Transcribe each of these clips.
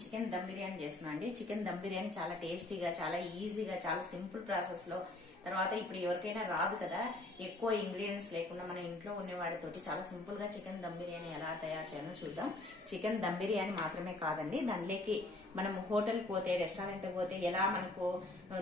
Chicken dum biryani చేస్తున్నాను అండి. Chicken dum biryani చాలా టేస్టీగా, చాలా ఈజీగా, చాలా సింపుల్ ప్రాసెస్ లో, తర్వాత ఇప్పుడు ఎవరికైనా రాదు కదా, ఎక్కువ ఇంగ్రీడియంట్స్ లేకుండా మన ఇంట్లో ఉండే వాటితోటి చాలా సింపుల్ గా చికెన్ దమ్ బిర్యానీ ఎలా తయారు చేయాలో చూద్దాం. చికెన్ దమ్ బిర్యానీ మాత్రమే కాదండి, దానిలోకి మనం హోటల్ పోతే, రెస్టారెంట్ పోతే ఎలా మనకు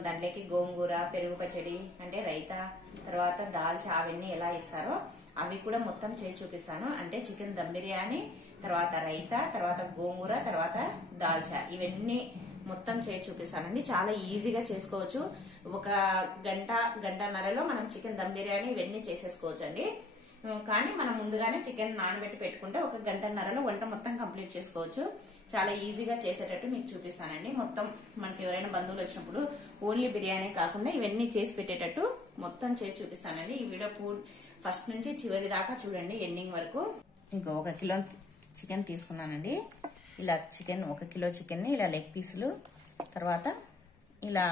దానిలోకి గోంగూర, పెరుగు పచ్చడి అంటే రైతా, తర్వాత దాల్చా అవన్నీ ఎలా ఇస్తారో అవి కూడా మొత్తం చేసి చూపిస్తాను. అంటే చికెన్ దమ్ బిర్యానీ, తర్వాత రైతా, తర్వాత గోంగూర, తర్వాత దాల్చా ఇవన్నీ మొత్తం చేసి చూపిస్తానండి. చాలా ఈజీగా చేసుకోవచ్చు. ఒక గంటన్నరలో మనం చికెన్ దమ్ బిర్యానీ ఇవన్నీ చేసేసుకోవచ్చు అండి. కానీ మనం ముందుగానే చికెన్ నానబెట్టి పెట్టుకుంటే ఒక గంటన్నరలో వంట మొత్తం కంప్లీట్ చేసుకోవచ్చు. చాలా ఈజీగా చేసేటట్టు మీకు చూపిస్తానండి. మొత్తం మనకి ఎవరైనా బంధువులు వచ్చినప్పుడు ఓన్లీ బిర్యానీ కాకుండా ఇవన్నీ చేసి పెట్టేటట్టు మొత్తం చేసి చూపిస్తానండి. ఈ వీడియో ఫస్ట్ నుంచి చివరి దాకా చూడండి, ఎండింగ్ వరకు. ఇంకో 1 కిలో చికెన్ తీసుకున్నానండి. ఇలా చికెన్ 1 కిలో చికెన్ ని ఇలా లెగ్ పీసులు, తర్వాత ఇలా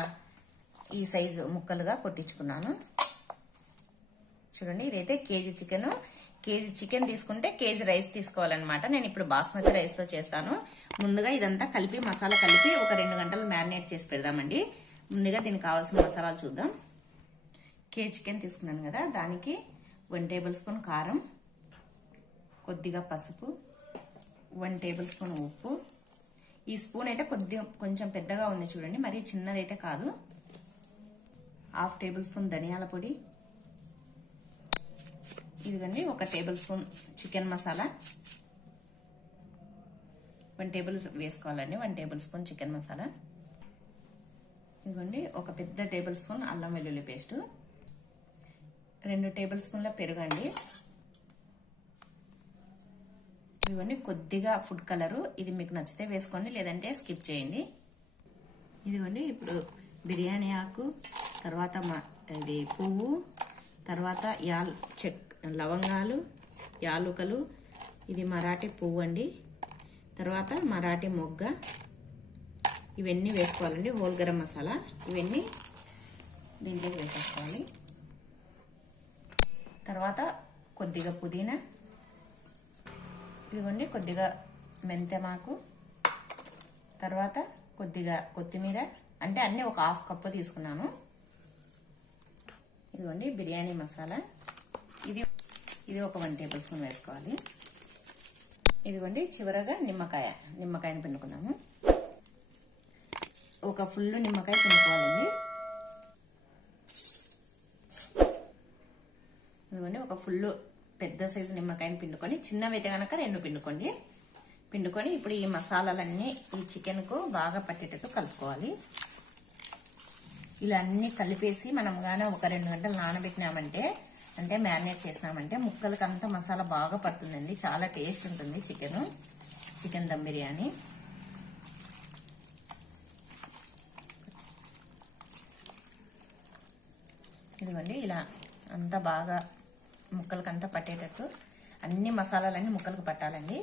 ఈ సైజు ముక్కలుగా కొట్టించుకున్నాను. చూడండి, ఇదైతే కేజీ చికెన్. కేజీ చికెన్ తీసుకుంటే కేజీ రైస్ తీసుకోవాలన్నమాట. నేను ఇప్పుడు బాస్మతి రైస్ తో చేస్తాను. ముందుగా ఇదంతా కలిపి మసాలా కలిపి ఒక 2 గంటలు మ్యారినేట్ చేసి పెడదామండి. ముందుగా దీనికి కావాల్సిన మసాలాలు చూద్దాం. కేజీ చికెన్ తీసుకున్నాను కదా, దానికి 1 టేబుల్ స్పూన్ కారం, కొద్దిగా పసుపు, 1 టేబుల్ స్పూన్ ఉప్పు. ఈ స్పూన్ అయితే కొంచెం పెద్దగా ఉంది చూడండి, మరి చిన్నదైతే కాదు. 1/2 టేబుల్ స్పూన్ ధనియాల పొడి, ఇదిగోండి 1 table spoon chicken masala, 1 table వేసుకోవాలండి. 1 టేబుల్ స్పూన్ చికెన్ మసాలా. ఇదిగోండి 1 పెద్ద టేబుల్ స్పూన్ అల్లం వెల్లుల్లి పేస్ట్, 2 టేబుల్ స్పూన్ల పెరుగండి. ఇదిగోండి కొద్దిగా ఫుడ్ కలరు, ఇది మీకు నచ్చితే వేసుకోండి, లేదంటే స్కిప్ చేయండి. ఇదిగోండి ఇప్పుడు బిర్యానీ ఆకు, తర్వాత ఇది పువ్వు, తర్వాత లవంగాలు, యాలుకలు, ఇది మరాఠీ పువ్వు అండి, తర్వాత మరాఠీ మొగ్గ, ఇవన్నీ వేసుకోవాలండి. హోల్ గరం మసాలా ఇవన్నీ దీంట్లోకి వేసేసుకోవాలి. తర్వాత కొద్దిగా పుదీనా, ఇదిగోండి కొద్దిగా మెంతెమాకు, తర్వాత కొద్దిగా కొత్తిమీర, అంటే అన్ని ఒక 1/2 కప్పు తీసుకున్నాను. ఇదిగోండి బిర్యానీ మసాలా, ఇది ఒక 1 టేబుల్ స్పూన్ వేసుకోవాలి. ఇదిగోండి చివరగా నిమ్మకాయని పిండుకున్నాము. ఒక ఫుల్ నిమ్మకాయ పిండుకోవాలండి. ఇదిగోండి ఒక ఫుల్ పెద్ద సైజు నిమ్మకాయని పిండుకొని, చిన్నవైతే కనుక 2 పిండుకొని ఇప్పుడు ఈ మసాలాలన్నీ ఈ చికెన్ కు బాగా పట్టేటట్టు కలుపుకోవాలి. ఇలా అన్ని కలిపేసి మనం గానే ఒక 2 గంటలు నానబెట్టినామంటే, అంటే మ్యారినేట్ చేసినామంటే ముక్కలకి అంతా మసాలా బాగా పడుతుందండి. చాలా టేస్ట్ ఉంటుంది చికెన్ దమ్ బిర్యానీ. ఇదిగోండి ఇలా అంతా బాగా ముక్కలకంతా పట్టేటట్టు, అన్ని మసాలాలన్నీ ముక్కలకు పట్టాలండి.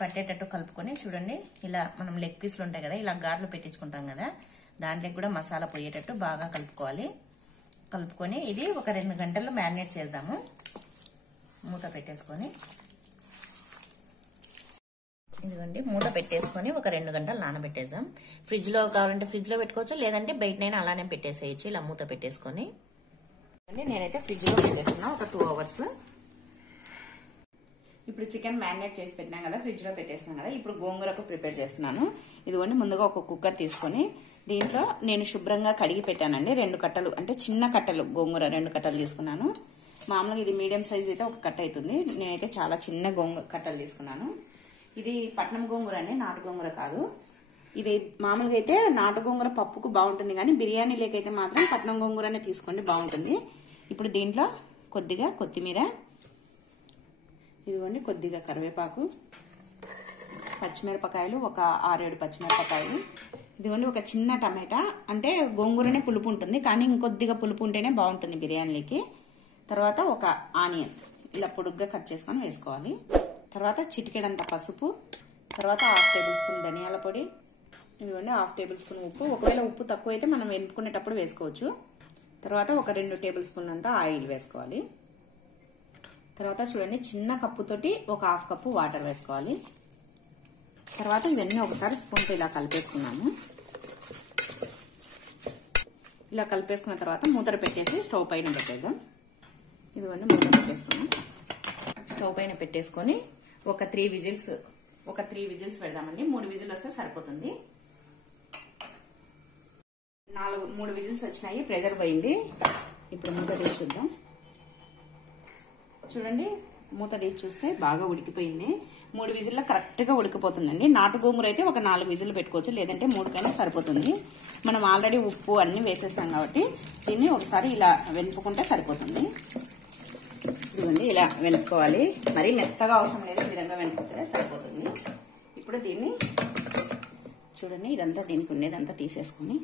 పట్టేటట్టు కలుపుకొని చూడండి, ఇలా మనం లెగ్ పీసులు ఉంటాయి కదా, ఇలా గార్లు పెట్టించుకుంటాం కదా, దాంట్లోకి కూడా మసాలా పోయేటట్టు బాగా కలుపుకోవాలి. కలుపుకొని ఇది ఒక 2 గంటల్లో మ్యారినేట్ చేద్దాము. మూత పెట్టేసుకొని, ఇదిగోండి మూత పెట్టేసుకొని ఒక 2 గంటలు నానబెట్టేద్దాం. ఫ్రిడ్జ్ లో కావాలంటే ఫ్రిడ్జ్ లో పెట్టుకోవచ్చు, లేదంటే బయటనైనా అలానే పెట్టేసేయచ్చు. ఇలా మూత పెట్టేసుకొని నేనైతే ఫ్రిడ్జ్ లో పెట్టేస్తున్నా ఒక 2 అవర్స్. ఇప్పుడు చికెన్ మ్యారినేట్ చేసి పెట్టినా కదా, ఫ్రిడ్జ్ లో పెట్టేసినా కదా, ఇప్పుడు గోంగూరకు ప్రిపేర్ చేస్తున్నాను. ఇదిగోండి ముందుగా ఒక కుక్కర్ తీసుకొని దీంట్లో నేను శుభ్రంగా కడిగి పెట్టానండి. 2 కట్టలు, అంటే చిన్న కట్టలు గోంగూర 2 కట్టలు తీసుకున్నాను. మామూలుగా ఇది మీడియం సైజ్ అయితే 1 కట్ట అవుతుంది. నేనైతే చాలా చిన్న కట్టలు తీసుకున్నాను. ఇది పట్నం గోంగూర అండి, నాటు గోంగూర కాదు. ఇది మామూలుగా అయితే నాటు గోంగూర పప్పుకు బాగుంటుంది, కానీ బిర్యానీ లేకైతే మాత్రం పట్నం గోంగూరనే తీసుకోండి, బాగుంటుంది. ఇప్పుడు దీంట్లో కొద్దిగా కొత్తిమీర, ఇదిగోండి కొద్దిగా కరివేపాకు, పచ్చిమిరపకాయలు ఒక 6-7 పచ్చిమిరపకాయలు, ఇదిగోండి ఒక చిన్న టమాటా. అంటే గోంగూరనే పులుపు ఉంటుంది, కానీ ఇంకొద్దిగా పులుపు ఉంటేనే బాగుంటుంది బిర్యానీకి. తర్వాత ఒక ఆనియన్, ఇలా పొడుగ్గా కట్ చేసుకొని వేసుకోవాలి. తర్వాత చిటికెడంత పసుపు, తర్వాత 1/2 టేబుల్ స్పూన్ ధనియాల పొడి, ఇదిగోండి 1/2 టేబుల్ స్పూన్ ఉప్పు. ఒకవేళ ఉప్పు తక్కువ అయితే మనం వెనుకునేటప్పుడు వేసుకోవచ్చు. తర్వాత ఒక 2 టేబుల్ స్పూన్ అంతా ఆయిల్ వేసుకోవాలి. తర్వాత చూడండి చిన్న కప్పుతోటి ఒక 1/2 కప్పు వాటర్ వేసుకోవాలి. తర్వాత ఇవన్నీ ఒకసారి స్పూన్తో ఇలా కలిపేసుకున్నాము. ఇలా కలిపేసుకున్న తర్వాత మూతలు పెట్టేసి స్టవ్ పైన పెట్టేద్దాం. ఇదిగోండి మూత పెట్టేసుకున్నాం. స్టవ్ పైన పెట్టేసుకొని ఒక 3 విజిల్స్ పెడదామండి. 3 విజిల్ వస్తే సరిపోతుంది. 3 విజిల్స్ వచ్చినాయి, ప్రెషర్ పోయింది. ఇప్పుడు మూత తీసి చూద్దాం. చూడండి మూత తీసి చూస్తే బాగా ఉడికిపోయింది. 3 విజిల్లో కరెక్ట్ గా ఉడికిపోతుందండి. నాటు గోంగూర అయితే ఒక 4 విజిల్ పెట్టుకోవచ్చు, లేదంటే 3 కైనా సరిపోతుంది. మనం ఆల్రెడీ ఉప్పు అన్ని వేసేస్తాం కాబట్టి దీన్ని ఒకసారి ఇలా వెనుపుకుంటే సరిపోతుంది. ఇదిగోండి ఇలా వెనుక్కోవాలి, మరీ మెత్తగా అవసరం లేదు, ఈ విధంగా వెనుక్కుంటే సరిపోతుంది. ఇప్పుడు దీన్ని చూడండి ఇదంతా దీనికి ఉండేదంతా తీసేసుకొని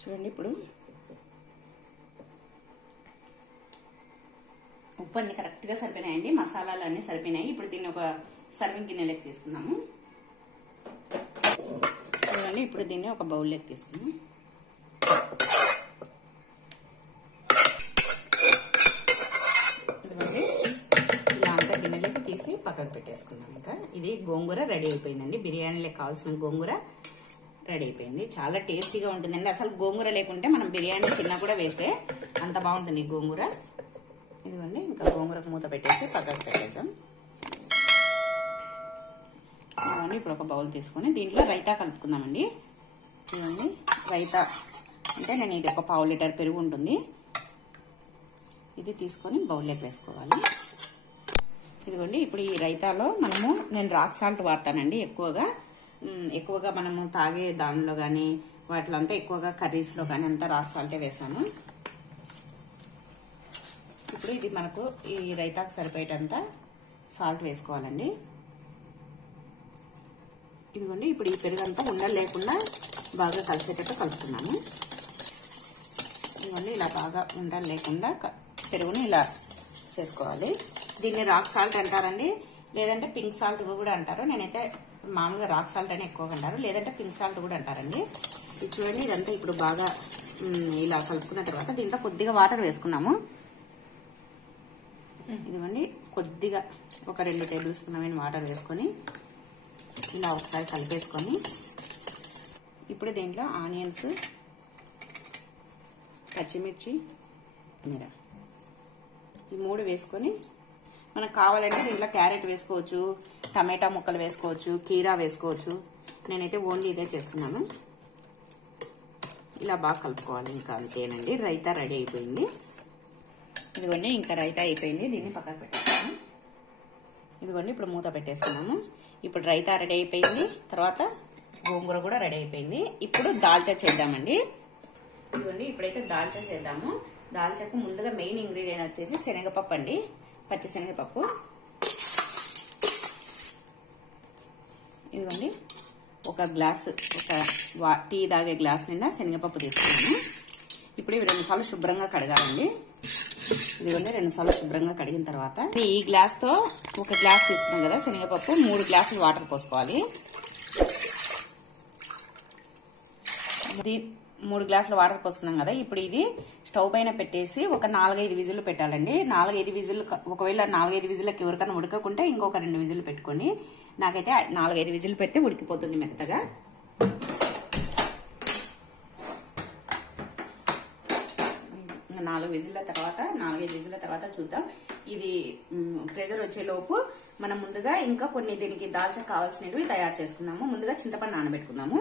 చూడండి ఇప్పుడు ఉప్పు అన్ని కరెక్ట్ గా సరిపోయినాయండి, మసాలాలు అన్ని సరిపోయినాయి. ఇప్పుడు దీన్ని ఒక సర్వింగ్ గిన్నెలోకి తీసుకున్నాము. చూడండి ఇప్పుడు దీన్ని ఒక బౌల్లోకి తీసుకున్నాము. ఇలా అంతా గిన్నెలోకి తీసి పక్కకు పెట్టేసుకున్నాం. ఇంకా ఇది గోంగూర రెడీ అయిపోయిందండి. బిర్యానీలోకి కావాల్సిన గోంగూర రెడీ అయిపోయింది. చాలా టేస్టీగా ఉంటుందండి. అసలు గోంగూర లేకుంటే మనం బిర్యానీ తిన్నా కూడా వేస్టే, అంత బాగుంటుంది గోంగూర. ఇదిగోండి ఇంకా గోంగూరకు మూత పెట్టేసి పక్కకు పెట్టేద్దాం. ఇదిగోండి ఇప్పుడు ఒక బౌల్ తీసుకొని దీంట్లో రైతా కలుపుకుందామండి. ఇదిగోండి రైతా అంటే నేను ఇది ఒక 1/2 లీటర్ పెరుగు ఉంటుంది, ఇది తీసుకొని బౌల్లోకి వేసుకోవాలి. ఇదిగోండి ఇప్పుడు ఈ రైతాలో నేను రాక్ సాల్ట్ వాడతానండి. ఎక్కువగా మనము తాగే దానిలో కానీ వాటిలో అంతా ఎక్కువగా కర్రీస్లో కానీ అంతా రాక్ సాల్టే వేస్తాను. ఇప్పుడు ఇది మనకు ఈ రైతాకు సరిపోయేటంత సాల్ట్ వేసుకోవాలండి. ఇదిగోండి ఇప్పుడు ఈ పెరుగు అంతా ఉండలు లేకుండా బాగా కలిసేటట్టు కలుపుతున్నాము. ఇదిగోండి ఇలా బాగా ఉండలు లేకుండా పెరుగుని ఇలా చేసుకోవాలి. దీన్ని రాక్ సాల్ట్ అంటారండి, లేదంటే పింక్ సాల్ట్ కూడా అంటారు. నేనైతే మామూలుగా రాక్ సాల్ట్ అని ఎక్కువగా అంటారు, లేదంటే పింక్ సాల్ట్ కూడా అంటారండి. ఇది చూడండి ఇదంతా ఇప్పుడు బాగా ఇలా కలుపుకున్న తర్వాత దీంట్లో కొద్దిగా వాటర్ వేసుకున్నాము. ఇదిగోండి కొద్దిగా ఒక 2 టేబుల్ స్పూన్ వాటర్ వేసుకొని ఇలా ఒకసారి కలిపేసుకొని ఇప్పుడు దీంట్లో ఆనియన్స్, పచ్చిమిర్చి, కొత్తిమీర ఈ 3 వేసుకొని మనకు కావాలంటే దీంట్లో క్యారెట్ వేసుకోవచ్చు, టమాటా ముక్కలు వేసుకోవచ్చు, కీరా వేసుకోవచ్చు. నేనైతే ఓన్లీ ఇదే చేస్తున్నాను. ఇలా బాగా కలుపుకోవాలి. ఇంకా అంతేనండి, రైతా రెడీ అయిపోయింది. ఇదిగోండి ఇంకా రైతా అయిపోయింది, దీన్ని పక్కకు పెట్టేస్తాము. ఇదిగోండి ఇప్పుడు మూత పెట్టేసుకున్నాము. ఇప్పుడు రైతా రెడీ అయిపోయింది, తర్వాత గోంగూర కూడా రెడీ అయిపోయింది. ఇప్పుడు దాల్చా చేద్దామండి. ఇదిగోండి ఇప్పుడైతే దాల్చా చేద్దాము. దాల్చాకు ముందుగా మెయిన్ ఇంగ్రీడియంట్ వచ్చేసి శనగపప్పు అండి, పచ్చి శనగపప్పు. ఇదిగోండి ఒక గ్లాస్, ఒక టీ తాగే గ్లాస్ నిండా శనగపప్పు తీసుకున్నాను. ఇప్పుడు ఇవి 2 సార్లు శుభ్రంగా కడగాలండి. ఇదిగోండి 2 సార్లు శుభ్రంగా కడిగిన తర్వాత ఈ గ్లాస్ తో ఒక గ్లాస్ తీసుకున్నాం కదా శనగపప్పు, 3 గ్లాసులు వాటర్ పోసుకోవాలి. 3 గ్లాసుల వాటర్ పోసుకున్నాం కదా. ఇప్పుడు ఇది స్టవ్ పైన పెట్టేసి ఒక 4-5 విజిల్లు పెట్టాలండి. 4-5 విజిల్లు, ఒకవేళ 4-5 విజిల్కి ఎవరికైనా ఉడకకుంటే ఇంకొక 2 విజిల్లు పెట్టుకోండి. నాకైతే 4-5 విజిల్లు పెడితే ఉడికిపోతుంది మెత్తగా. 4 విజిల్ల తర్వాత 4-5 విజిల్ల తర్వాత చూద్దాం. ఇది ప్రెషర్ వచ్చే లోపు మనం ముందుగా ఇంకా కొన్ని దీనికి దాల్చా కావాల్సినవి తయారు చేసుకుందాము. ముందుగా చింతపండు నానబెట్టుకుందాము.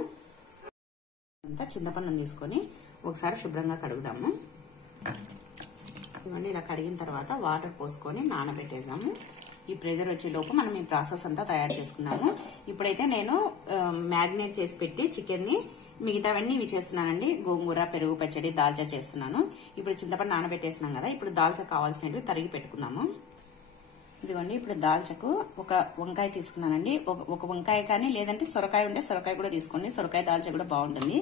అంతా చింతపండుని తీసుకొని ఒకసారి శుభ్రంగా కడుగుదాము. ఇవన్నీ ఇలా కడిగిన తర్వాత వాటర్ పోసుకొని నానబెట్టేద్దాము. ఈ ప్రెషర్ వచ్చే లోపు మనం ఈ ప్రాసెస్ అంతా తయారు చేసుకుందాము. ఇప్పుడైతే నేను మ్యారినేట్ చేసి పెట్టి చికెన్ ని మిగతావన్నీ ఇవి చేస్తున్నానండి. గోంగూర, పెరుగు పచ్చడి, దాల్చా చేస్తున్నాను. ఇప్పుడు చింతపండు నానబెట్టేసినాం కదా, ఇప్పుడు దాల్చా కావాల్సినవి తరిగి పెట్టుకుందాము. ఇదిగోండి ఇప్పుడు దాల్చకు ఒక వంకాయ తీసుకున్నానండి. ఒక వంకాయ కానీ లేదంటే సొరకాయ ఉంటే సొరకాయ కూడా తీసుకోండి. సొరకాయ దాల్చా కూడా బాగుంటుంది.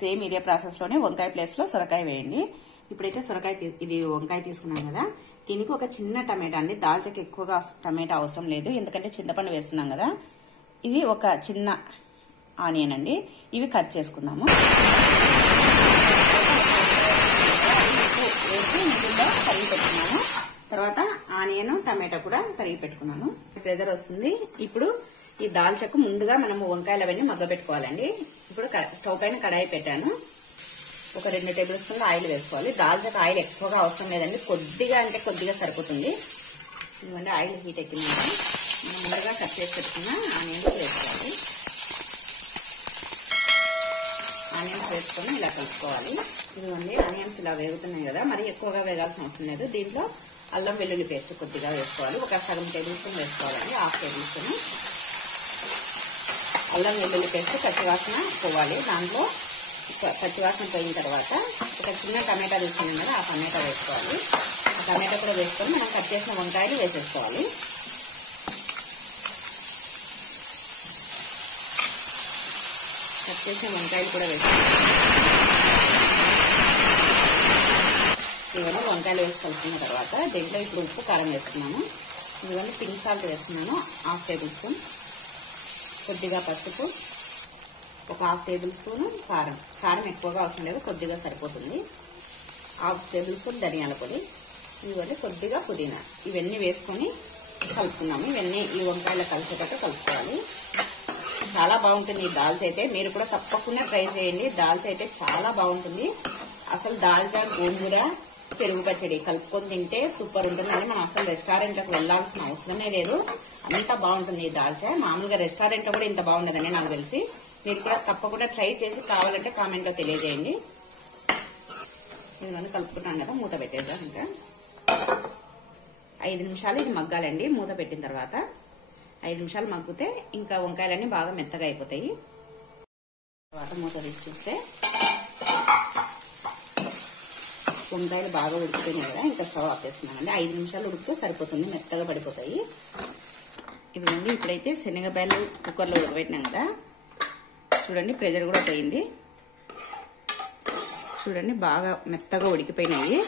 సేమ్ ఇదే ప్రాసెస్ లోనే వంకాయ ప్లేస్ లో సొరకాయ వేయండి. ఇప్పుడైతే ఇది వంకాయ తీసుకున్నాం కదా, దీనికి ఒక చిన్న టమాటా అండి. దాల్చకి ఎక్కువగా టమాటా అవసరం లేదు, ఎందుకంటే చింతపండు వేస్తున్నాం కదా. ఇది ఒక చిన్న ఆనియన్ అండి, ఇవి కట్ చేసుకుందాము. తరిగి పెట్టుకున్నాను. తర్వాత ఆనియన్ టమాటా కూడా తరిగి పెట్టుకున్నాను. ప్రెజర్ వస్తుంది. ఇప్పుడు ఈ దాల్చకు ముందుగా మనము వంకాయలు అవన్నీ మగ్గ పెట్టుకోవాలండి. ఇప్పుడు స్టవ్ పైన కడాయి పెట్టాను. ఒక 2 టేబుల్ స్పూన్లు ఆయిల్ వేసుకోవాలి. దాల్చకు ఆయిల్ ఎక్కువగా అవసరం లేదండి, కొద్దిగా అంటే కొద్దిగా సరిపోతుంది. ఇదిగోండి ఆయిల్ హీట్ ఎక్కిందండి. మనం ముందుగా కట్ చేసి పెట్టుకున్న ఆనియన్స్ వేసుకోవాలి. ఆనియన్స్ వేసుకొని ఇలా కలుపుకోవాలి. ఇదిగోండి ఆనియన్స్ ఇలా వేగుతున్నాయి కదా, మరి ఎక్కువగా వేగాల్సిన అవసరం లేదు. దీంట్లో అల్లం వెల్లుల్లి పేస్ట్ కొద్దిగా వేసుకోవాలి. ఒక సగం టేబుల్ స్పూన్ వేసుకోవాలండి, 1/2 టేబుల్ స్పూన్. అల్లం వెల్లుల్లి పేస్ట్ పచ్చివాసన పోవాలి. దాంట్లో పచ్చివాసన పోయిన తర్వాత ఒక చిన్న టమాటా తీసుకున్నాం కదా, ఆ టమాటా వేసుకోవాలి. ఆ టమాటా కూడా వేసుకొని మనం కట్ చేసిన వంకాయలు వేసేసుకోవాలి. కట్ చేసిన వంకాయలు కూడా వేసుకోవాలి. ఇవన్నీ వంకాయలు వేసి కలుపుకున్న తర్వాత దీంట్లో ఇప్పుడు ఉప్పు కారం వేస్తున్నాను. ఇవన్నీ పింక్ సాల్ట్ వేస్తున్నాను, 1/2 టేబుల్ స్పూన్. కొద్దిగా పసుపు, ఒక 1/2 టేబుల్ స్పూన్ కారం. కారం ఎక్కువగా అవసరం లేదు, కొద్దిగా సరిపోతుంది. 1/2 టేబుల్ స్పూన్ ధనియాల పొడి. ఇవన్నీ కొద్దిగా పుదీనా. ఇవన్నీ వేసుకొని కలుపుకున్నాము. ఇవన్నీ ఈ వంకాయలు కలిసేటట్టు కలుపుకోవాలి. చాలా బాగుంటుంది ఈ దాల్చా అయితే. మీరు కూడా తప్పకుండా ట్రై చేయండి. దాల్చా అయితే చాలా బాగుంటుంది. అసలు దాల్చా, గోంగూర, పెరుగు పచ్చడి కలుపుకొని తింటే సూపర్ ఉంటుందని మనం అసలు రెస్టారెంట్లకు వెళ్లాల్సిన అవసరమే లేదు. అంత బాగుంటుంది ఈ దాల్చా. మామూలుగా రెస్టారెంట్ లో కూడా ఇంత బాగుండదని నాకు తెలిసి. మీరు కూడా తప్పకుండా ట్రై చేసి కావాలంటే కామెంట్ లో తెలియజేయండి. ఇదిగోని కలుపుకుంటాం కదా, మూత పెట్టేద్దాం. ఇంకా 5 నిమిషాలు ఇది మగ్గాలండి. మూత పెట్టిన తర్వాత 5 నిమిషాలు మగ్గితే ఇంకా వంకాయలన్నీ బాగా మెత్తగా అయిపోతాయి. తర్వాత మూత తీసి చూస్తే వంకాయలు బాగా ఉడికిపోయినాయి కదా, ఇంకా స్టవ్ ఆపేస్తున్నానండి. 5 నిమిషాలు ఉడికితే సరిపోతుంది, మెత్తగా పడిపోతాయి. ఇవ్వండి ఇప్పుడైతే శనగపాయలు కుక్కర్లో ఉడకబెట్టినాం కదా, చూడండి ప్రెషర్ కూడా పోయింది. చూడండి బాగా మెత్తగా ఉడికిపోయినాయి.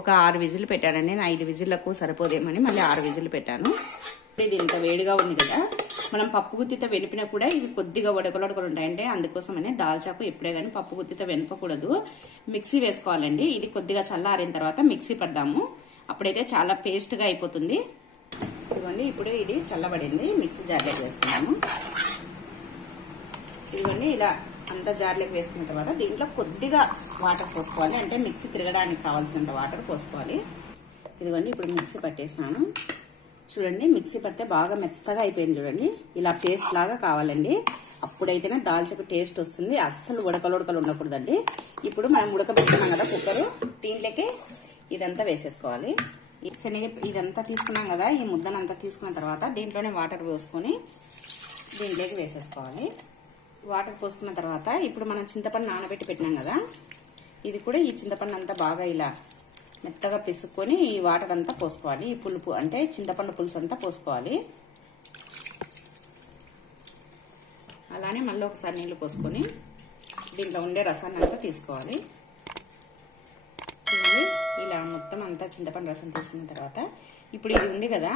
ఒక 6 విజిల్ పెట్టానండి. నేను 5 విజిల్లకు సరిపోదేమని మళ్ళీ 6 విజిల్ పెట్టాను. ఇది ఇంత వేడిగా ఉంది కదా, మనం పప్పు గుత్తితో వెనిపినా కూడా ఇవి కొద్దిగా ఉడకలు ఉంటాయండి. అందుకోసమనే దాల్చాకు ఎప్పుడే కానీ పప్పు గుత్తితో వెనపకూడదు, మిక్సీ వేసుకోవాలండి. ఇది కొద్దిగా చల్లారిన తర్వాత మిక్సీ పడదాము, అప్పుడైతే చాలా పేస్ట్ గా అయిపోతుంది. ఇదిగోండి ఇప్పుడు ఇది చల్లబడింది, మిక్సీ జార్లోకి వేసుకున్నాము. ఇదిగోండి ఇలా అంతా జార్లోకి వేసుకున్న తర్వాత దీంట్లో కొద్దిగా వాటర్ పోసుకోవాలి, అంటే మిక్సీ తిరగడానికి కావాల్సినంత వాటర్ పోసుకోవాలి. ఇదిగోండి ఇప్పుడు మిక్సీ పట్టేసినాను. చూడండి మిక్సీ పడితే బాగా మెత్తగా అయిపోయింది. చూడండి ఇలా పేస్ట్ లాగా కావాలండి, అప్పుడైతేనే దాల్చకు టేస్ట్ వస్తుంది. అస్సలు ఉడకలు ఉండకూడదండి. ఇప్పుడు మనం ఉడకబెట్టుకున్నాం కదా కుక్కరు, దీంట్లోకి ఇదంతా వేసేసుకోవాలి. ఇదంతా తీసుకున్నాం కదా, ఈ ముద్దనంతా తీసుకున్న తర్వాత దీంట్లోనే వాటర్ పోసుకొని దీంట్లోకి వేసేసుకోవాలి. వాటర్ పోసుకున్న తర్వాత ఇప్పుడు మనం చింతపండు నానబెట్టి పెట్టినాం కదా, ఇది కూడా ఈ చింతపండు అంతా బాగా ఇలా మెత్తగా పిసుక్కొని ఈ వాటర్ అంతా పోసుకోవాలి. ఈ పులుపు అంటే చింతపండు పులుసు అంతా పోసుకోవాలి. అలానే మళ్ళీ ఒకసారి నీళ్లు పోసుకొని దీంట్లో ఉండే రసాన్ని అంతా తీసుకోవాలి. ఇలా మొత్తం అంతా చింతపండు రసం తీసుకున్న తర్వాత ఇప్పుడు ఇది ఉంది కదా,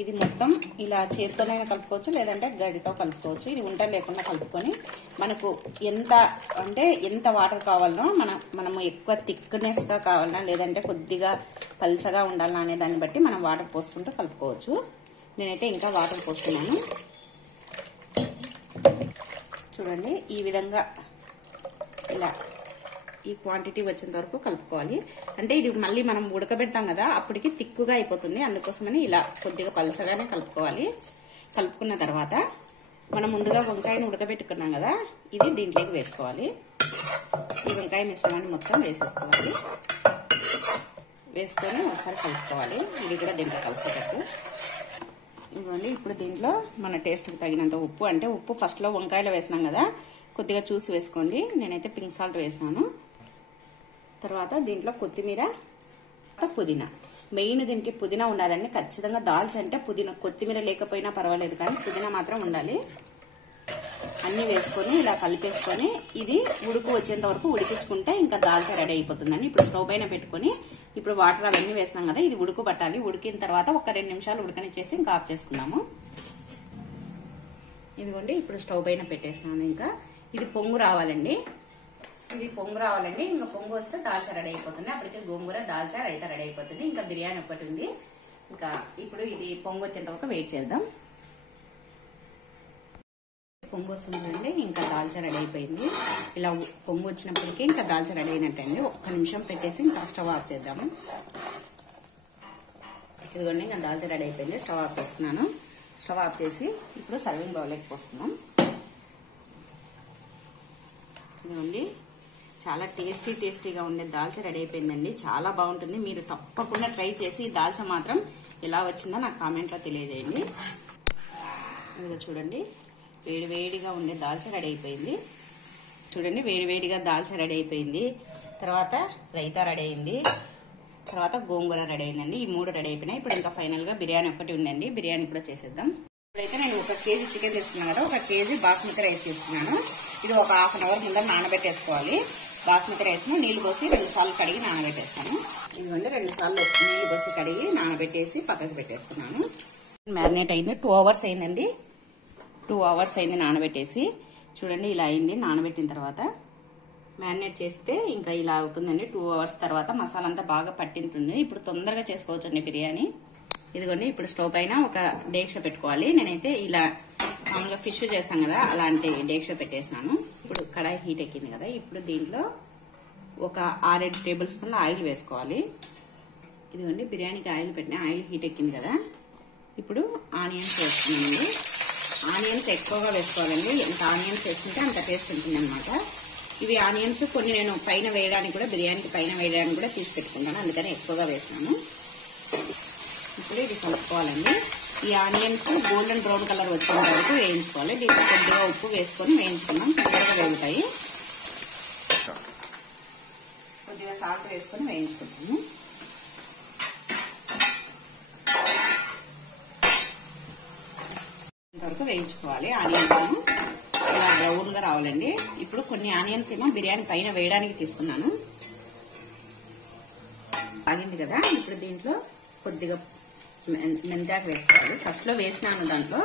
ఇది మొత్తం ఇలా చేతితోనైనా కలుపుకోవచ్చు, లేదంటే గడితో కలుపుకోవచ్చు. ఇది ఉంట లేకుండా కలుపుకొని మనకు ఎంత వాటర్ కావాలనో మనము ఎక్కువ థిక్నెస్ గా కావాలన్నా లేదంటే కొద్దిగా పల్చగా ఉండాలన్నా అనే దాన్ని బట్టి మనం వాటర్ పోసుకుంటూ కలుపుకోవచ్చు. నేనైతే ఇంకా వాటర్ పోస్తున్నాను. చూడండి ఈ విధంగా ఇలా ఈ క్వాంటిటీ వచ్చేంత వరకు కలుపుకోవాలి. అంటే ఇది మళ్ళీ మనం ఉడకబెడతాం కదా, అప్పటికి తిక్కుగా అయిపోతుంది. అందుకోసమని ఇలా కొద్దిగా పలచగానే కలుపుకోవాలి. కలుపుకున్న తర్వాత మనం ముందుగా వంకాయను ఉడకబెట్టుకున్నాం కదా, ఇది దీంట్లోకి వేసుకోవాలి. ఈ వంకాయ మిశ్రమాన్ని మొత్తం వేసేసుకోవాలి. వేసుకొని ఒకసారి కలుపుకోవాలి. ఇది కూడా దీంట్లో కలిసేటట్టు. ఇవ్వండి ఇప్పుడు దీంట్లో మన టేస్ట్కి తగినంత ఉప్పు, అంటే ఉప్పు ఫస్ట్లో వంకాయలో వేసినాం కదా, కొద్దిగా చూసి వేసుకోండి. నేనైతే పింక్ సాల్ట్ వేసినాను. తర్వాత దీంట్లో కొత్తిమీర, పుదీనా. మెయిన్ దీనికి పుదీనా ఉండాలండి ఖచ్చితంగా. దాల్చా అంటే పుదీనా, కొత్తిమీర లేకపోయినా పర్వాలేదు కానీ పుదీనా మాత్రం ఉండాలి. అన్ని వేసుకొని ఇలా కలిపేసుకొని ఇది ఉడుకు వచ్చేంత వరకు ఉడికించుకుంటే ఇంకా దాల్చా రెడీ అయిపోతుందండి. ఇప్పుడు స్టవ్ పైన పెట్టుకొని ఇప్పుడు వాటర్ అవన్నీ వేస్తాం కదా, ఇది ఉడుకు పట్టాలి. ఉడికిన తర్వాత ఒక 2 నిమిషాలు ఉడకనిచ్చేసి ఇంకా ఆఫ్ చేసుకుందాము. ఇదిగోండి ఇప్పుడు స్టవ్ పైన పెట్టేసినాను. ఇంకా ఇది పొంగు రావాలండి, ఇది పొంగు రావాలండి. ఇంకా పొంగు వస్తే దాల్చా రెడీ అయిపోతుంది. అప్పటికే గోంగూర దాల్చా రైతా రెడీ అయిపోతుంది. ఇంకా బిర్యానీ ఒకటి ఉంది. ఇంకా ఇప్పుడు ఇది పొంగు వచ్చేంత వరకు వెయిట్ చేద్దాం. పొంగు వస్తుందండి, ఇంకా దాల్చా రెడీ అయిపోయింది. ఇలా పొంగు వచ్చినప్పటికీ ఇంకా దాల్చా రెడీ అయినట్టండి. 1 నిమిషం పెట్టేసి ఇంకా స్టవ్ ఆఫ్ చేద్దాము. ఇదిగోండి ఇంకా దాల్చా రెడీ అయిపోయింది. స్టవ్ ఆఫ్ చేస్తున్నాను. స్టవ్ ఆఫ్ చేసి ఇప్పుడు సర్వింగ్ బౌల్లోకి పోస్తున్నాం. ఇదిగోండి చాలా టేస్టీగా ఉండే దాల్చా రెడీ అయిపోయిందండి. చాలా బాగుంటుంది. మీరు తప్పకుండా ట్రై చేసి ఈ దాల్చా మాత్రం ఎలా వచ్చిందో నాకు కామెంట్లో తెలియజేయండి. ఇదిగో చూడండి వేడివేడిగా ఉండే దాల్చా రెడీ అయిపోయింది. చూడండి వేడివేడిగా దాల్చా రెడీ అయిపోయింది. తర్వాత రైతా రెడీ అయింది. తర్వాత గోంగూర రెడీ అయిందండి. ఈ 3 రెడీ అయిపోయినాయి. ఇప్పుడు ఇంకా ఫైనల్ గా బిర్యానీ ఒకటి ఉందండి. బిర్యానీ కూడా చేసేద్దాం. ఇప్పుడైతే నేను 1 కేజీ చికెన్ తీసుకున్నాను కదా, 1 కేజీ బాస్మతి రైస్ తీసుకున్నాను. ఇది ఒక ½ అవర్ ముందర నానబెట్టేసుకోవాలి. బాస్మతి రైస్ ను నీళ్లు పోసి 2 సార్లు కడిగి నానబెట్టేస్తాను. ఇదిగోండి 2 సార్లు నీళ్లు పోసి కడిగి నానబెట్టేసి పక్కకు పెట్టేస్తున్నాను. మ్యారినేట్ అయింది. 2 అవర్స్ అయిందండి. 2 అవర్స్ అయింది నానబెట్టేసి. చూడండి ఇలా అయింది. నానబెట్టిన తర్వాత మ్యారినేట్ చేస్తే ఇంకా ఇలా అవుతుందండి. 2 అవర్స్ తర్వాత మసాలా అంతా బాగా పట్టింటుంది. ఇప్పుడు తొందరగా చేసుకోవచ్చు అండి బిర్యానీ. ఇదిగోండి ఇప్పుడు స్టవ్ పైన ఒక డేక్ష పెట్టుకోవాలి. నేనైతే ఇలా మామూలుగా ఫిష్ చేస్తాం కదా అలాంటి డేక్ష పెట్టేసినాను. ఇప్పుడు కడాయి హీట్ ఎక్కింది కదా, ఇప్పుడు దీంట్లో ఒక 6-7 టేబుల్ స్పూన్ల ఆయిల్ వేసుకోవాలి. ఇదిగోండి బిర్యానీకి ఆయిల్ పెట్టిన ఆయిల్ హీట్ ఎక్కింది కదా, ఇప్పుడు ఆనియన్స్ వేస్తున్నానండి. ఆనియన్స్ ఎక్కువగా వేసుకోవాలండి. ఎంత ఆనియన్స్ వేసుకుంటే అంత టేస్ట్ ఉంటుంది అనమాట. ఇవి ఆనియన్స్ కొన్ని నేను పైన వేయడానికి కూడా, బిర్యానీకి పైన వేయడానికి కూడా తీసి పెట్టుకుంటాను, అందుకని ఎక్కువగా వేసినాను. ఇప్పుడు ఇది కలుపుకోవాలండి. ఈ ఆనియన్స్ గోల్డెన్ బ్రౌన్ కలర్ వచ్చేంత వరకు వేయించుకోవాలి. దీంట్లో కొద్దిగా ఉప్పు వేసుకొని వేయించుకున్నాం, తొందరగా వేగుతాయి. కొద్దిగా సాల్ట్ వేసుకొని వేయించుకుంటాము. ఇంతవరకు వేయించుకోవాలి. ఆనియన్స్ ఇలా బ్రౌన్ గా రావాలండి. ఇప్పుడు కొన్ని ఆనియన్స్ ఏమో బిర్యానీ పైన వేయడానికి తీస్తున్నాను. ఆగింది కదా, ఇప్పుడు దీంట్లో కొద్దిగా మెంతాకు వేసుకోవాలి. ఫస్ట్ లో వేసినాను దాంట్లో,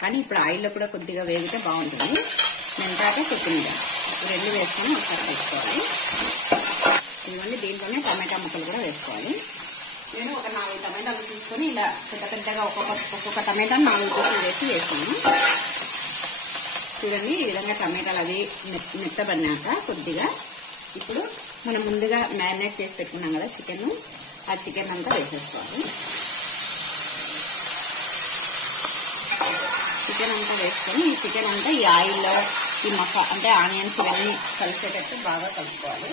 కానీ ఇప్పుడు ఆయిల్లో కూడా కొద్దిగా వేగితే బాగుంటుంది. మెంతాకు కొత్తిమీర 2 వేసుకొని ఒకసారి వేసుకోవాలి. ఇవన్నీ దీంట్లోనే టమాటా ముక్కలు కూడా వేసుకోవాలి. నేను ఒక 4 టమాటాలు తీసుకొని ఇలా పెద్దగా ఒక్కొక్క టమాటా 4 పీసులు వేసి వేసాను. చూడండి ఈ విధంగా టమాటాలు అవి మెత్తబడినాక కొద్దిగా ఇప్పుడు మనం ముందుగా మ్యారినేట్ చేసి పెట్టుకున్నాం కదా చికెన్, ఆ చికెన్ అంతా వేసేసుకోవాలి. చికెన్ అంతా వేసుకొని ఈ చికెన్ అంతా ఈ ఆయిల్లో ఈ అంటే ఆనియన్స్ ఇవన్నీ కలిసేటట్టు బాగా కలుపుకోవాలి.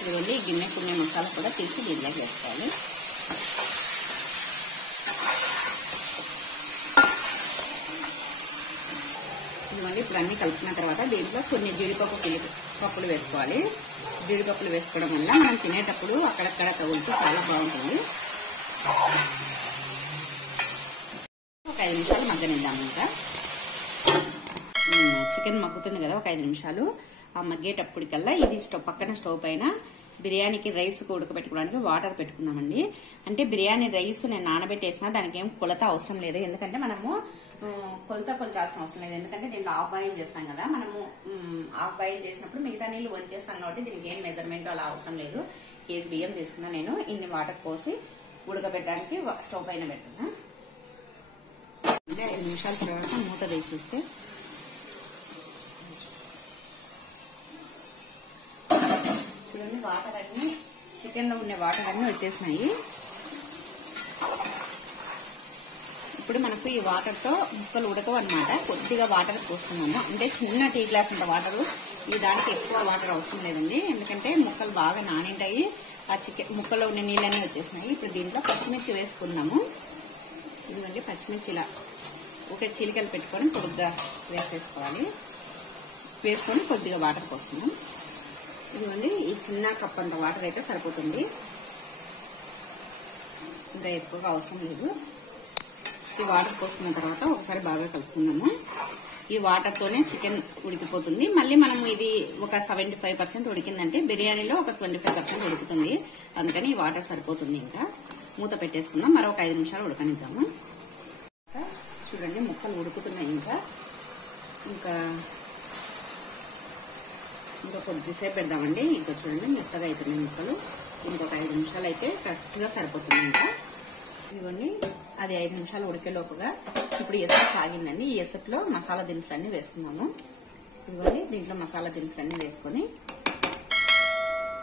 ఇదిగోండి ఈ గిన్నెకునే మసాలా కూడా తీసి దీంట్లోకి వేసుకోవాలి. ఇదిగోండి ఇప్పుడు అన్ని కలుపుకున్న తర్వాత దీంట్లో కొన్ని జీడిపప్పులు వేసుకోవాలి. జీడిపప్పులు వేసుకోవడం వల్ల మనం తినేటప్పుడు అక్కడక్కడ తగులుతూ చాలా బాగుంటుంది. ఒక 5 నిమిషాలు మగ్గనిద్దాం. ఇంకా చికెన్ మగ్గుతుంది కదా, ఒక 5 నిమిషాలు. ఆ మగ్గేటప్పటికల్లా ఇది పక్కన స్టవ్ పైన బిర్యానీకి రైస్ ఉడకబెట్టుకోవడానికి వాటర్ పెట్టుకున్నామండి. అంటే బిర్యానీ రైస్ నేను నానబెట్టేసిన, దానికి ఏం కొలత అవసరం లేదు. ఎందుకంటే మనము కొలచాల్సిన అవసరం లేదు. ఎందుకంటే దీంట్లో హాఫ్ బాయిల్ చేస్తాం కదా, మనము హాఫ్ బాయిల్ చేసినప్పుడు మిగతా నీళ్లు వంచేస్తాం కాబట్టి దీనికి ఏం మెజర్మెంట్ అలా అవసరం లేదు. కేజీ బియ్యం తీసుకున్నా నేను. ఇన్ని వాటర్ పోసి ఉడకబెట్టడానికి స్టవ్ పైన పెడుతున్నా. 5 నిమిషాల తర్వాత మూత తీసి చూస్తే చూడండి వాటర్ అన్ని చికెన్ లో ఉండే వాటర్ అన్ని వచ్చేసినాయి. ఇప్పుడు మనకు ఈ వాటర్ తో ముక్కలు ఉడకవు అనమాట. కొద్దిగా వాటర్ పోస్తున్నాము, అంటే చిన్న టీ గ్లాస్ అంత వాటర్. ఈ దానికి ఎక్కువ వాటర్ అవసరం లేదండి, ఎందుకంటే ముక్కలు బాగా నానింటాయి. ఆ చికెన్ ముక్కలో ఉన్న నీళ్ళన్నీ వచ్చేసినాయి. ఇప్పుడు దీంట్లో పచ్చిమిర్చి వేసుకున్నాము. ఇదిగోండి పచ్చిమిర్చి ఇలా ఒక చిలికలు పెట్టుకొని పొడుగ్గా వేసేసుకోవాలి. వేసుకొని కొద్దిగా వాటర్ పోస్తున్నాం. ఇదిగోండి ఈ చిన్న కప్ అంత వాటర్ అయితే సరిపోతుంది. ఇంకా ఎక్కువగా అవసరం లేదు. ఈ వాటర్ పోసుకున్న తర్వాత ఒకసారి బాగా కలుపుకున్నాము. ఈ వాటర్తోనే చికెన్ ఉడికిపోతుంది. మళ్ళీ మనం ఇది ఒక 75% ఉడికిందంటే బిర్యానీలో ఒక 25% ఉడుకుతుంది. అందుకని ఈ వాటర్ సరిపోతుంది. ఇంకా మూత పెట్టేసుకుందాం. మరొక 5 నిమిషాలు ఉడకనిద్దాము. చూడండి ముక్కలు ఉడుకుతున్నాయి. ఇంకా కొద్దిసేపు పెడదామండి. ఇంకా చూడండి మెత్తగా అవుతున్నాయి ముక్కలు. ఇంకొక 5 నిమిషాలు అయితే కరెక్ట్గా సరిపోతుంది. ఇంకా ఇవన్నీ అది 5 నిమిషాలు ఉడికేలోపుగా ఇప్పుడు ఎసరు కాగిందండి. ఈ ఎసరులో మసాలా దినుసులన్నీ వేసుకున్నాము. ఇవన్నీ దీంట్లో మసాలా దినుసులన్నీ వేసుకొని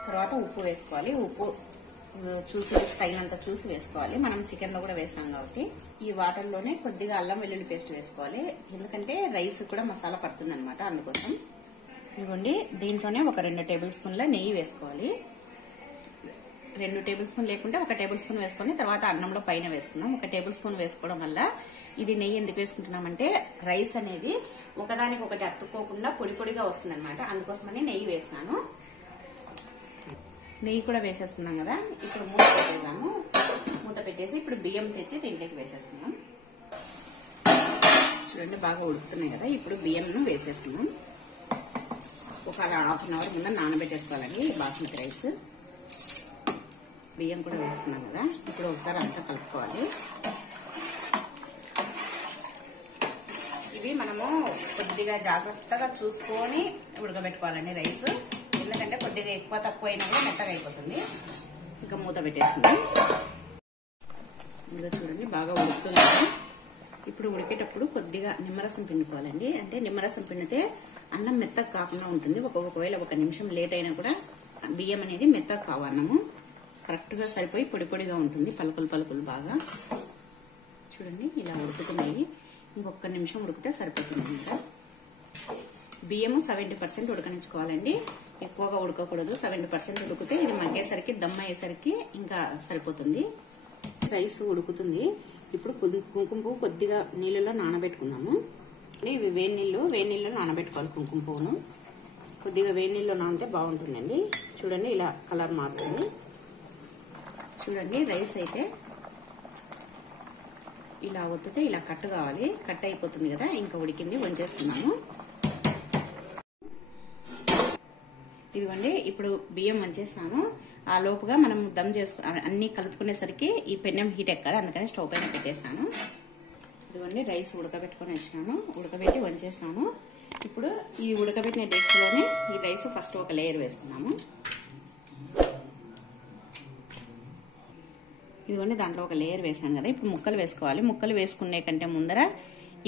తర్వాత ఉప్పు వేసుకోవాలి. ఉప్పు చూసి తగినంత చూసి వేసుకోవాలి. మనం చికెన్ లో కూడా వేసాం కాబట్టి ఈ వాటర్ లోనే కొద్దిగా అల్లం వెల్లుల్లి పేస్ట్ వేసుకోవాలి. ఎందుకంటే రైస్ కూడా మసాలా పడుతుంది అనమాట. అందుకోసం ఇవ్వండి దీంట్లోనే ఒక 2 టేబుల్ స్పూన్ల నెయ్యి వేసుకోవాలి. 2 టేబుల్ స్పూన్ లేకుంటే 1 టేబుల్ స్పూన్ వేసుకొని తర్వాత అన్నంలో పైన వేసుకున్నాం. 1 టేబుల్ స్పూన్ వేసుకోవడం వల్ల ఇది నెయ్యి ఎందుకు వేసుకుంటున్నామంటే రైస్ అనేది ఒకదానికి ఒకటి అతుక్కోకుండా పొడి పొడిగా వస్తుంది అనమాట. అందుకోసమని నెయ్యి వేసినాను. నెయ్యి కూడా వేసేసుకున్నాం కదా. ఇప్పుడు మూత పెట్టేద్దాము. మూత పెట్టేసి ఇప్పుడు బియ్యం తెచ్చి దీంట్లోకి వేసేసుకున్నాం. చూడండి బాగా ఉడుకుతున్నాయి కదా. ఇప్పుడు బియ్యంను వేసేసుకున్నాం. ఒక 1/2 అవర్ ముందు నానబెట్టేసుకోవాలండి బాస్మతి రైస్. బియ్యం కూడా వేసుకున్నాం కదా. ఇప్పుడు ఒకసారి అంతా కలుపుకోవాలి. ఇవి మనము కొద్దిగా జాగ్రత్తగా చూసుకొని ఉడకబెట్టుకోవాలండి రైస్. ఎందుకంటే కొద్దిగా ఎక్కువ తక్కువ అయినా కూడా మెత్తగా అయిపోతుంది. ఇంకా మూత పెట్టేసుకుందాం. ఇంకా చూడండి బాగా ఉడుకుతుంది. ఇప్పుడు ఉడికేటప్పుడు కొద్దిగా నిమ్మరసం పిండుకోవాలండి. అంటే నిమ్మరసం పిండితే అన్నం మెత్తగా కాకుండా ఉంటుంది. ఒకవేళ 1 నిమిషం లేట్ అయినా కూడా బియ్యం అనేది మెత్తగా కావు. అన్నము కరెక్ట్ గా సరిపోయి పొడి పొడిగా ఉంటుంది. పలుకులు పలుకులు బాగా చూడండి ఇలా ఉడుకుతున్నాయి. ఇంకొక నిమిషం ఉడికితే సరిపోతుంది. ఇంకా బియ్యము 70% ఉడకనించుకోవాలండి. ఎక్కువగా ఉడకకూడదు. 70% ఉడికితే ఇది మగ్గేసరికి దమ్ అయ్యేసరికి ఇంకా సరిపోతుంది. రైస్ ఉడుకుతుంది. ఇప్పుడు కుంకుమ పువ్వు కొద్దిగా నీళ్ళలో నానబెట్టుకున్నాము. ఇవి వేడి నీళ్ళు నానబెట్టుకోవాలి. కుంకుమ పువ్వును కొద్దిగా వేడి నీళ్ళలో నానితే బాగుంటుందండి. చూడండి ఇలా కలర్ మారుతుంది. చూడండి రైస్ అయితే ఇలా ఒత్తితే ఇలా కట్టు కావాలి. కట్ అయిపోతుంది కదా. ఇంకా ఉడికింది. వంచేస్తున్నాము. ఇదిగోండి ఇప్పుడు బియ్యం వంచేసినాము. ఆ లోపుగా మనం దమ్ చేసుకుని అన్ని కలుపుకునేసరికి ఈ పెన్నం హీట్ ఎక్కాలి. అందుకని స్టవ్ పైన పెట్టేసినాను. ఇదిగోండి రైస్ ఉడకబెట్టుకొని వచ్చినాను. ఉడకబెట్టి వంచేసినాము. ఇప్పుడు ఈ ఉడకబెట్టిన డేక్స్లోనే ఈ రైస్ ఫస్ట్ ఒక లేయర్ వేసుకున్నాము. ఇదిగోండి దాంట్లో ఒక లేయర్ వేసాను కదా. ఇప్పుడు ముక్కలు వేసుకోవాలి. ముక్కలు వేసుకునే కంటే ముందర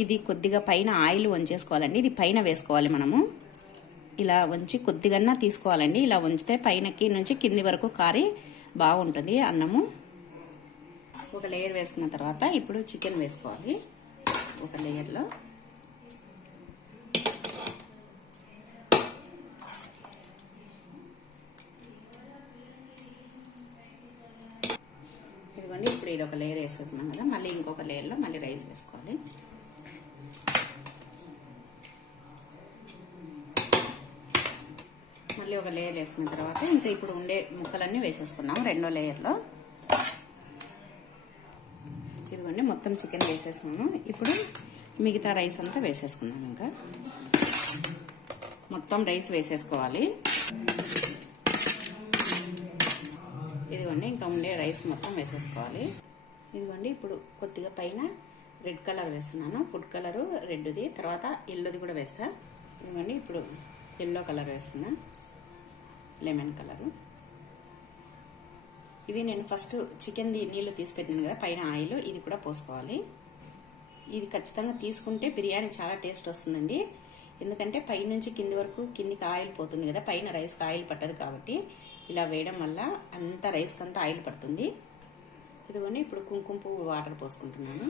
ఇది కొద్దిగా పైన ఆయిల్ వంచేసుకోవాలండి. ఇది పైన వేసుకోవాలి. మనము ఇలా వంచి కొద్దిగా తీసుకోవాలండి. ఇలా వంచితే పైనకి నుంచి కింది వరకు కారి బాగుంటుంది అన్నము. ఒక లేయర్ వేసుకున్న తర్వాత ఇప్పుడు చికెన్ వేసుకోవాలి. ఒక లేయర్లో ఇదిగోండి ఇప్పుడు ఇది ఒక లేయర్ వేసుకుంటున్నాం కదా. మళ్ళీ ఇంకొక లేయర్లో మళ్ళీ రైస్ వేసుకోవాలి. మళ్ళీ ఒక లేయర్ వేసుకున్న తర్వాత ఇంకా ఇప్పుడు ఉండే ముక్కలన్నీ వేసేసుకున్నాము రెండో లేయర్లో. ఇదిగోండి మొత్తం చికెన్ వేసేసుకున్నాము. ఇప్పుడు మిగతా రైస్ అంతా వేసేసుకున్నాము. ఇంకా మొత్తం రైస్ వేసేసుకోవాలి. ఇదిగోండి ఇంకా ఉండే రైస్ మొత్తం వేసేసుకోవాలి. ఇదిగోండి ఇప్పుడు కొద్దిగా పైన రెడ్ కలర్ వేస్తున్నాను. ఫుడ్ కలరు రెడ్ది, తర్వాత ఎల్లోది కూడా వేస్తా. ఇదిగోండి ఇప్పుడు ఎల్లో కలర్ వేస్తున్నా, లెమన్ కలరు. ఇది నేను ఫస్ట్ చికెన్ది నీళ్లు తీసి పెట్టినాను కదా, పైన ఆయిల్ ఇది కూడా పోసుకోవాలి. ఇది ఖచ్చితంగా తీసుకుంటే బిర్యానీ చాలా టేస్ట్ వస్తుందండి. ఎందుకంటే పై నుంచి కింది వరకు కిందికి ఆయిల్ పోతుంది కదా, పైన రైస్కి ఆయిల్ పట్టదు కాబట్టి ఇలా వేయడం వల్ల అంతా రైస్కి అంతా ఆయిల్ పడుతుంది. ఇదిగోండి ఇప్పుడు కుంకుమ పువ్వు వాటర్ పోసుకుంటున్నాను.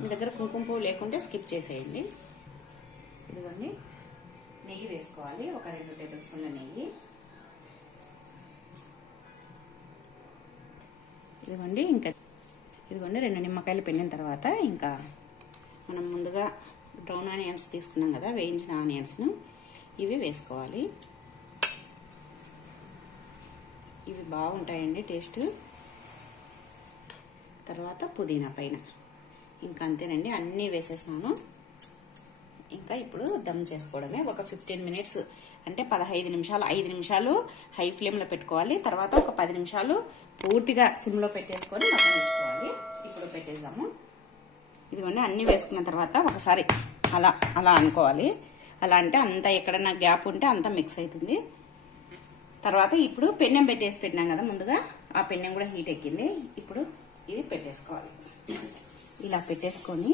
మీ దగ్గర కుంకుమ పువ్వు లేకుంటే స్కిప్ చేసేయండి. ఇదిగోండి నెయ్యి వేసుకోవాలి. ఒక 2 టేబుల్ స్పూన్ల నెయ్యి. ఇదిగోండి ఇంకా ఇదిగోండి 2 నిమ్మకాయలు పిండిన తర్వాత ఇంకా మనం ముందుగా బ్రౌన్ ఆనియన్స్ తీసుకున్నాం కదా, వేయించిన ఆనియన్స్ను ఇవి వేసుకోవాలి. ఇవి బాగుంటాయండి టేస్ట్. తర్వాత పుదీనా పైన. ఇంకా అంతేనండి, అన్నీ వేసేసినాను. ఇంకా ఇప్పుడు దమ్ చేసుకోవడమే. ఒక 15 మినిట్స్ అంటే 15 నిమిషాలు, 5 నిమిషాలు హై ఫ్లేమ్లో పెట్టుకోవాలి. తర్వాత ఒక 10 నిమిషాలు పూర్తిగా సిమ్లో పెట్టేసుకొని మగ్గనిచ్చుకోవాలి. ఇప్పుడు పెట్టేద్దాము. ఇదిగోండి, అన్నీ వేసుకున్న తర్వాత ఒకసారి అలా అలా అనుకోవాలి. అలా అంటే అంతా ఎక్కడన్నా గ్యాప్ ఉంటే అంతా మిక్స్ అవుతుంది. తర్వాత ఇప్పుడు పెన్నెం పెట్టినాం కదా ముందుగా, ఆ పెన్నెం కూడా హీట్ ఎక్కింది. ఇప్పుడు ఇది పెట్టేసుకోవాలి. ఇలా పెట్టేసుకున్న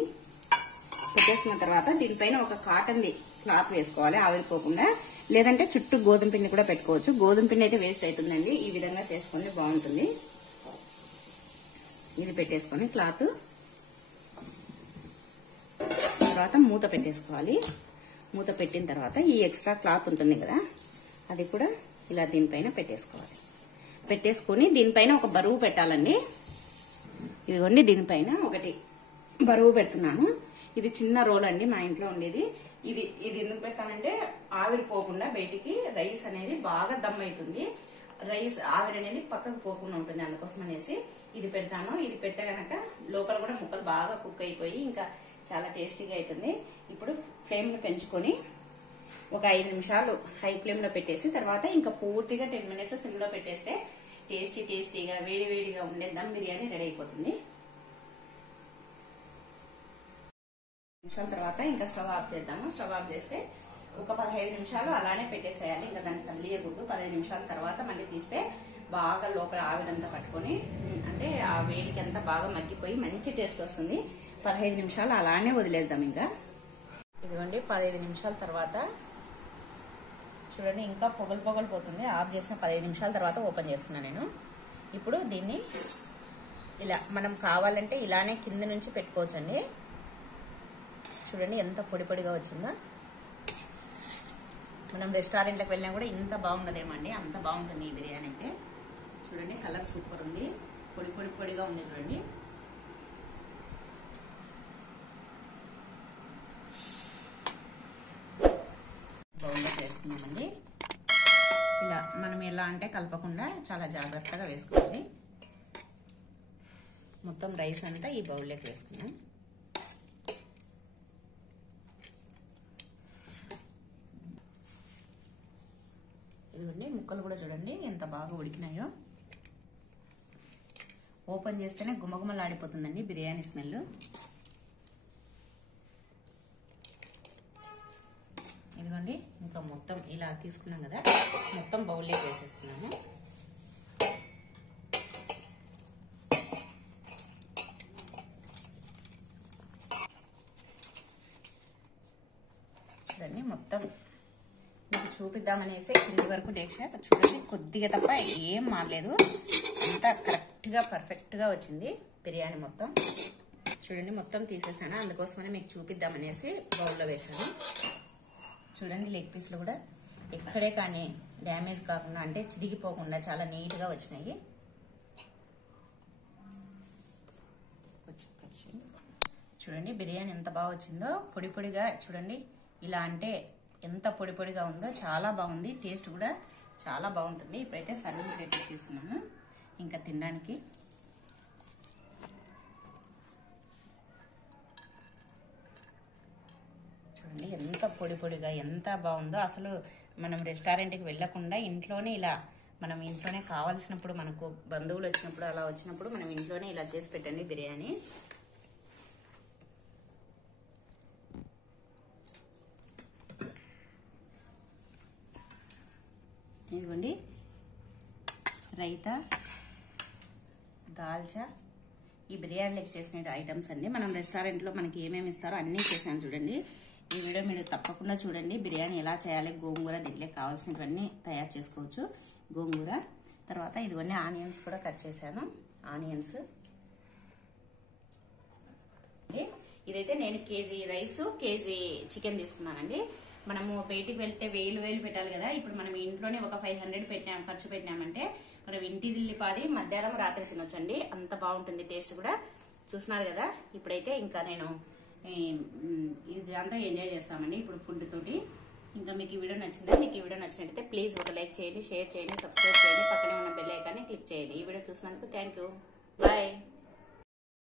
తర్వాత దీనిపైన ఒక కాటన్ది క్లాత్ వేసుకోవాలి ఆవిరిపోకుండా. లేదంటే చుట్టూ గోధుమ పిండి కూడా పెట్టుకోవచ్చు. గోధుమ పిండి అయితే వేస్ట్ అవుతుందండి. ఈ విధంగా చేసుకుంటే బాగుంటుంది. ఇది పెట్టేసుకొని క్లాత్ తర్వాత మూత పెట్టేసుకోవాలి. మూత పెట్టిన తర్వాత ఈ ఎక్స్ట్రా క్లాత్ ఉంటుంది కదా, అది కూడా ఇలా దీనిపైన పెట్టేసుకోవాలి. పెట్టేసుకొని దీనిపైన ఒక బరువు పెట్టాలండి. ఇదిగోండి, దీనిపైన ఒకటి బరువు పెడుతున్నాను. ఇది చిన్న రోల్ అండి, మా ఇంట్లో ఉండేది. ఇది ఎందుకు పెట్టానంటే ఆవిరిపోకుండా బయటికి రైస్ అనేది బాగా దమ్ అవుతుంది. రైస్ ఆవిరి అనేది పక్కకు పోకుండా ఉంటుంది. అందుకోసం అనేసి ఇది పెడతాను. ఇది పెడితే కనుక లోపల కూడా ముక్కలు బాగా కుక్ అయిపోయి ఇంకా చాలా టేస్టీగా అవుతుంది. ఇప్పుడు ఫ్లేమ్ పెంచుకొని ఒక 5 నిమిషాలు హై ఫ్లేమ్ లో పెట్టేసి తర్వాత ఇంకా పూర్తిగా 10 మినిట్స్ సిమ్ లో పెట్టేస్తే టేస్టీగా వేడిగా ఉండే దమ్ బిర్యానీ రెడీ అయిపోతుంది. నిమిషాల తర్వాత ఇంకా స్టవ్ ఆఫ్ చేద్దాము. స్టవ్ ఆఫ్ చేస్తే ఒక 15 నిమిషాలు అలానే పెట్టేసేయాలి. ఇంకా దాన్ని తల్లియకూడదు. 15 నిమిషాల తర్వాత మళ్ళీ తీస్తే బాగా లోపల ఆవిరంతా పట్టుకొని అంటే ఆ వేడికి అంతా బాగా మగ్గిపోయి మంచి టేస్ట్ వస్తుంది. 15 నిమిషాలు అలానే వదిలేద్దాం. ఇంకా ఇదిగోండి, 15 నిమిషాల తర్వాత చూడండి ఇంకా పొగలు పోతుంది. ఆఫ్ చేసిన 15 నిమిషాల తర్వాత ఓపెన్ చేస్తున్నాను నేను. ఇప్పుడు దీన్ని ఇలా మనం కావాలంటే ఇలానే కింద నుంచి పెట్టుకోవచ్చండి. చూడండి ఎంత పొడిగా వచ్చిందో. మనం రెస్టారెంట్లకు వెళ్ళినా కూడా ఇంత బాగుండదేమో అండి, అంత బాగుంటుంది ఈ బిర్యానీ అయితే. చూడండి కలర్ సూపర్ ఉంది, పొడిగా ఉంది. చూడండి బౌల్లో చేసుకున్నామండి. ఇలా మనం ఎలా అంటే కలపకుండా చాలా జాగ్రత్తగా వేసుకోవాలి. మొత్తం రైస్ అంతా ఈ బౌల్లోకి వేసుకున్నాం. ఇదిగోండి, ముక్కలు కూడా చూడండి ఎంత బాగా ఉడికినాయో. ఓపెన్ చేస్తేనే గుమగుమలాడిపోతుందండి బిర్యానీ స్మెల్. ఇదిగోండి, ఇంకా మొత్తం ఇలా తీసుకున్నాం కదా, మొత్తం బౌల్లోకి వేసేస్తున్నాము. చూడండి మొత్తం మీకు చూపిద్దామనేసి కింది వరకు చేసా. చూడండి కొద్దిగా తప్ప ఏం మారలేదు, అంతా కరెక్ట్గా పర్ఫెక్ట్గా వచ్చింది బిర్యానీ మొత్తం. చూడండి మొత్తం తీసేసాను, అందుకోసమనే మీకు చూపిద్దామనేసి బౌల్లో వేసాను. చూడండి లెగ్ పీస్లు కూడా ఎక్కడే కానీ డ్యామేజ్ కాకుండా అంటే చిరిగిపోకుండా చాలా నీట్గా వచ్చినాయి. చూడండి బిర్యానీ ఎంత బాగా వచ్చిందో, పొడిగా చూడండి. ఇలా అంటే ఎంత పొడిగా ఉందో, చాలా బాగుంది. టేస్ట్ కూడా చాలా బాగుంటుంది. ఇప్పుడైతే సర్వింగ్ ప్లేట్ తీస్తున్నాము ఇంకా తినడానికి. చూడండి ఎంత పొడిగా ఎంత బాగుందో. అసలు మనం రెస్టారెంట్కి వెళ్ళకుండా ఇంట్లోనే ఇలా మనం ఇంట్లోనే కావాల్సినప్పుడు, మనకు బంధువులు వచ్చినప్పుడు అలా వచ్చినప్పుడు మనం ఇంట్లోనే ఇలా చేసి పెట్టండి బిర్యానీ. ఇదిగోండి రైతా, దాల్చా, ఈ బిర్యానీకి చేసిన ఐటమ్స్ అండి. మనం రెస్టారెంట్లో మనకి ఏమేమి ఇస్తారో అన్నీ చేసాను చూడండి. ఈ వీడియో మీరు తప్పకుండా చూడండి. బిర్యానీ ఎలా చేయాలి, గోంగూర దీంట్లో కావాల్సినవన్నీ తయారు చేసుకోవచ్చు. గోంగూర తర్వాత ఇదిగోండి ఆనియన్స్ కూడా కట్ చేశాను. ఆనియన్స్ ఇదైతే నేను కేజీ రైస్, కేజీ చికెన్ తీసుకున్నానండి. మనము బయటికి వెళ్తే వేలు పెట్టాలి కదా. ఇప్పుడు మనం ఇంట్లోనే ఒక 500 ఖర్చు పెట్టినామంటే మనం ఇంటి దిల్లిపాది మధ్యాహ్నం రాత్రి తినొచ్చండి. అంత బాగుంటుంది టేస్ట్ కూడా. చూస్తున్నారు కదా. ఇప్పుడైతే ఇంకా నేను ఇదంతా ఎంజాయ్ చేస్తామండి ఇప్పుడు ఫుడ్ తోటి. ఇంకా మీకు ఈ వీడియో నచ్చిందా? మీకు ఈ వీడియో నచ్చినట్టయితే ప్లీజ్ ఒక లైక్ చేయండి, షేర్ చేయండి, సబ్స్క్రైబ్ చేయండి, పక్కనే ఉన్న బెల్ ఐకాన్ని క్లిక్ చేయండి. ఈ వీడియో చూసినందుకు థ్యాంక్ యూ. బాయ్.